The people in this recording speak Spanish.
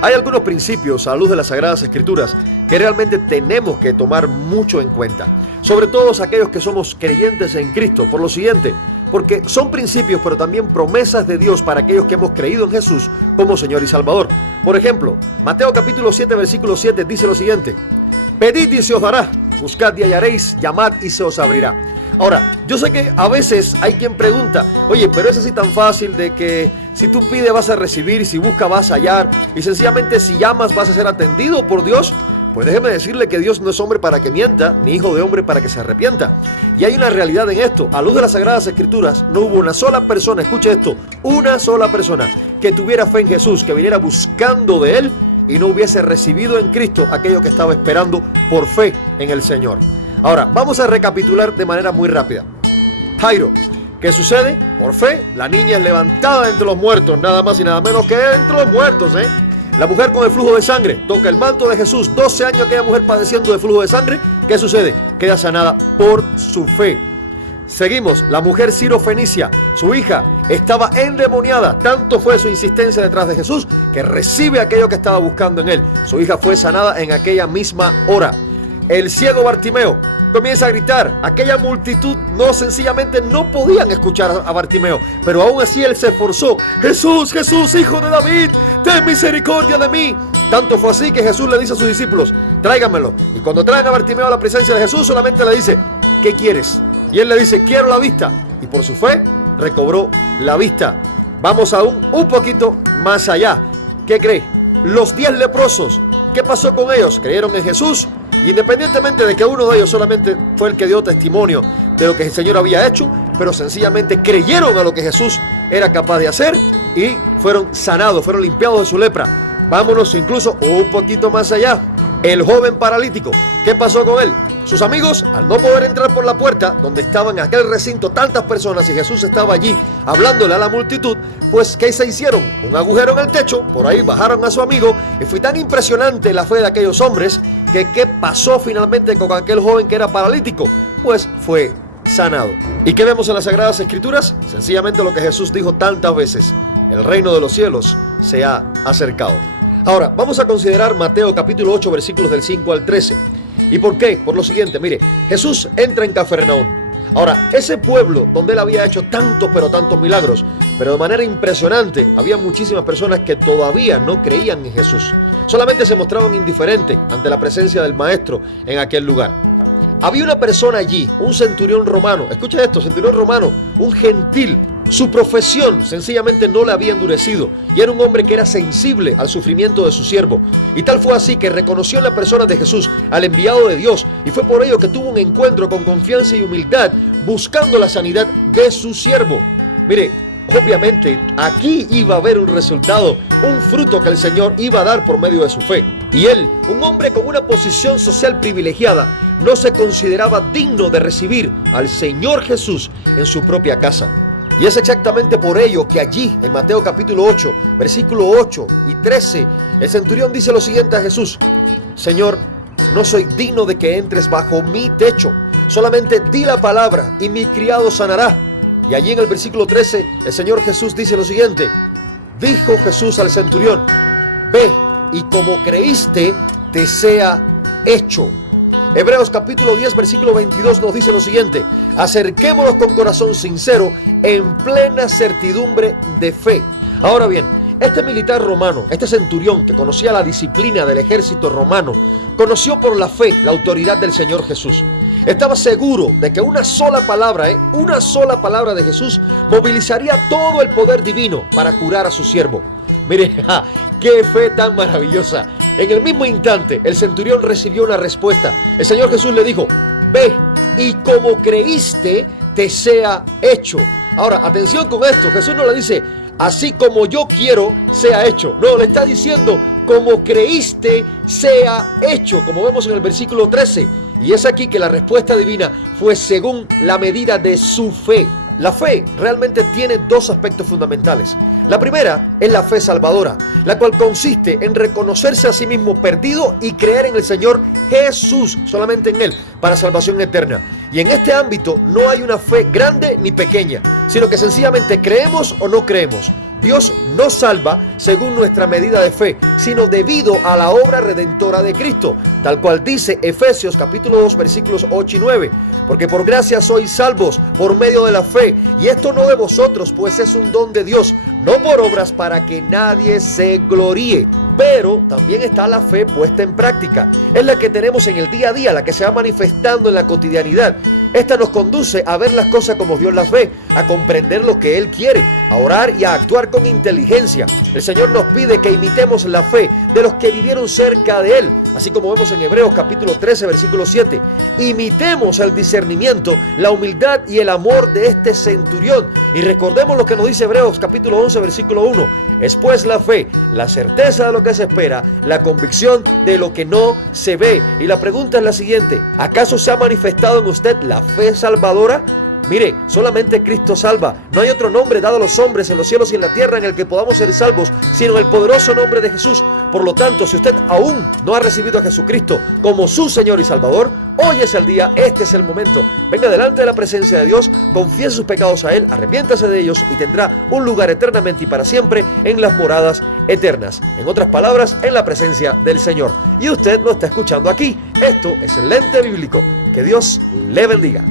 Hay algunos principios a la luz de las Sagradas Escrituras que realmente tenemos que tomar mucho en cuenta, sobre todo aquellos que somos creyentes en Cristo, por lo siguiente, porque son principios pero también promesas de Dios para aquellos que hemos creído en Jesús como Señor y Salvador. Por ejemplo, Mateo capítulo 7 versículo 7 dice lo siguiente: pedid y se os dará, buscad y hallaréis, llamad y se os abrirá. Ahora, yo sé que a veces hay quien pregunta: oye, pero es así tan fácil de que si tú pides vas a recibir, si buscas vas a hallar, y sencillamente si llamas vas a ser atendido por Dios. Pues déjeme decirle que Dios no es hombre para que mienta, ni hijo de hombre para que se arrepienta. Y hay una realidad en esto. A luz de las Sagradas Escrituras, no hubo una sola persona, escuche esto, una sola persona que tuviera fe en Jesús, que viniera buscando de Él y no hubiese recibido en Cristo aquello que estaba esperando por fe en el Señor. Ahora, vamos a recapitular de manera muy rápida. Jairo, ¿qué sucede? Por fe, la niña es levantada entre los muertos, nada más y nada menos que entre los muertos, La mujer con el flujo de sangre toca el manto de Jesús. 12 años aquella mujer padeciendo de flujo de sangre. ¿Qué sucede? Queda sanada por su fe. Seguimos. La mujer Ciro-Fenicia, su hija, estaba endemoniada. Tanto fue su insistencia detrás de Jesús que recibe aquello que estaba buscando en él. Su hija fue sanada en aquella misma hora. El ciego Bartimeo comienza a gritar. Aquella multitud sencillamente no podían escuchar a Bartimeo, pero aún así él se esforzó. Jesús, Jesús, hijo de David, ten misericordia de mí. Tanto fue así que Jesús le dice a sus discípulos: tráiganmelo. Y cuando traen a Bartimeo a la presencia de Jesús, solamente le dice: ¿qué quieres? Y él le dice: quiero la vista. Y por su fe recobró la vista. Vamos aún un poquito más allá. ¿Qué cree? Los 10 leprosos, ¿qué pasó con ellos? Creyeron en Jesús. Independientemente de que uno de ellos solamente fue el que dio testimonio de lo que el Señor había hecho, pero sencillamente creyeron a lo que Jesús era capaz de hacer y fueron sanados, fueron limpiados de su lepra. Vámonos incluso un poquito más allá. El joven paralítico, ¿qué pasó con él? Sus amigos, al no poder entrar por la puerta donde estaban en aquel recinto tantas personas y Jesús estaba allí hablándole a la multitud, pues ¿qué se hicieron? Un agujero en el techo, por ahí bajaron a su amigo y fue tan impresionante la fe de aquellos hombres que ¿qué pasó finalmente con aquel joven que era paralítico? Pues fue sanado. ¿Y qué vemos en las Sagradas Escrituras? Sencillamente lo que Jesús dijo tantas veces: el reino de los cielos se ha acercado. Ahora, vamos a considerar Mateo capítulo 8 versículos del 5 al 13. ¿Y por qué? Por lo siguiente, mire, Jesús entra en Cafarnaúm. Ahora, ese pueblo donde él había hecho tantos pero tantos milagros, pero de manera impresionante, había muchísimas personas que todavía no creían en Jesús. Solamente se mostraban indiferentes ante la presencia del maestro en aquel lugar. Había una persona allí, un centurión romano, escucha esto, centurión romano, un gentil. Su profesión sencillamente no le había endurecido y era un hombre que era sensible al sufrimiento de su siervo. Y tal fue así que reconoció en la persona de Jesús al enviado de Dios y fue por ello que tuvo un encuentro con confianza y humildad buscando la sanidad de su siervo. Mire, obviamente aquí iba a haber un resultado, un fruto que el Señor iba a dar por medio de su fe. Y él, un hombre con una posición social privilegiada, no se consideraba digno de recibir al Señor Jesús en su propia casa. Y es exactamente por ello que allí, en Mateo capítulo 8, versículo 8 y 13, el centurión dice lo siguiente a Jesús: Señor, no soy digno de que entres bajo mi techo, solamente di la palabra y mi criado sanará. Y allí en el versículo 13, el Señor Jesús dice lo siguiente: dijo Jesús al centurión: ve y como creíste, te sea hecho. Hebreos capítulo 10 versículo 22 nos dice lo siguiente: acerquémonos con corazón sincero en plena certidumbre de fe. Ahora bien, este militar romano, este centurión que conocía la disciplina del ejército romano, conoció por la fe la autoridad del Señor Jesús. Estaba seguro de que una sola palabra de Jesús movilizaría todo el poder divino para curar a su siervo. Mire, ¡qué fe tan maravillosa! En el mismo instante, el centurión recibió una respuesta. El Señor Jesús le dijo: ve y como creíste, te sea hecho. Ahora, atención con esto. Jesús no le dice: así como yo quiero, sea hecho. No, le está diciendo: como creíste, sea hecho. Como vemos en el versículo 13. Y es aquí que la respuesta divina fue según la medida de su fe. La fe realmente tiene dos aspectos fundamentales. La primera es la fe salvadora, la cual consiste en reconocerse a sí mismo perdido y creer en el Señor Jesús, solamente en Él, para salvación eterna. Y en este ámbito no hay una fe grande ni pequeña, sino que sencillamente creemos o no creemos. Dios no salva según nuestra medida de fe, sino debido a la obra redentora de Cristo, tal cual dice Efesios capítulo 2 versículos 8 y 9. Porque por gracia sois salvos por medio de la fe, y esto no de vosotros, pues es un don de Dios, no por obras para que nadie se gloríe. Pero también está la fe puesta en práctica. Es la que tenemos en el día a día, la que se va manifestando en la cotidianidad. Esta nos conduce a ver las cosas como Dios las ve, a comprender lo que Él quiere, a orar y a actuar con inteligencia. El Señor nos pide que imitemos la fe de los que vivieron cerca de Él, así como vemos en Hebreos capítulo 13 versículo 7. Imitemos el discernimiento, la humildad y el amor de este centurión, y recordemos lo que nos dice Hebreos capítulo 11 versículo 1. Es pues la fe, la certeza de lo que se espera, la convicción de lo que no se ve. Y la pregunta es la siguiente: ¿acaso se ha manifestado en usted la fe salvadora? Mire, solamente Cristo salva. No hay otro nombre dado a los hombres en los cielos y en la tierra en el que podamos ser salvos, sino el poderoso nombre de Jesús. Por lo tanto, si usted aún no ha recibido a Jesucristo como su Señor y Salvador, hoy es el día, este es el momento. Venga delante de la presencia de Dios, confiese sus pecados a Él, arrepiéntase de ellos y tendrá un lugar eternamente y para siempre en las moradas eternas. En otras palabras, en la presencia del Señor. Y usted lo está escuchando aquí. Esto es el Lente Bíblico. Que Dios le bendiga.